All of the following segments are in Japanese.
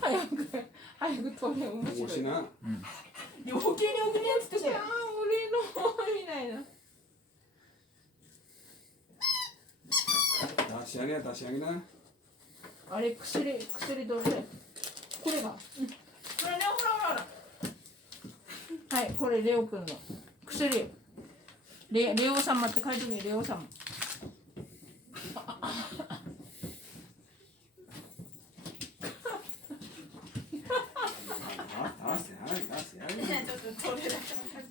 早く早く取れ面白い。な。余計に送るやつとか。俺のみたいな。出し上げ出し上げな。あれ薬どれ？これが。これねほら。はい、これレオくんの薬。レオ様って書いてみレオ様。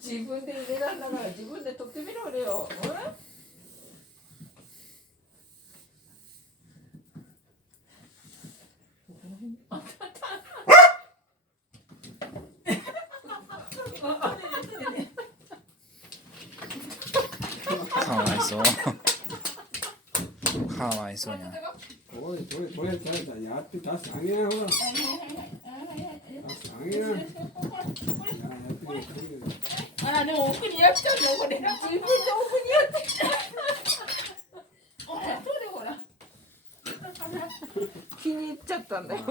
自分で入れらんだから自分で取ってみろレオ。かわいそう。かわいそうに。おいこれやって出してあげなほら。出してあげな。でも奥にやっちゃうんだよこれ。自分で奥にやってきた。ほらほら。気に入っちゃったんだよ。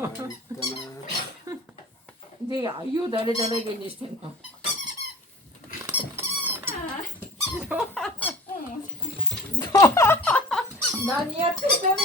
で愛を誰げにしてんの。何やってんだね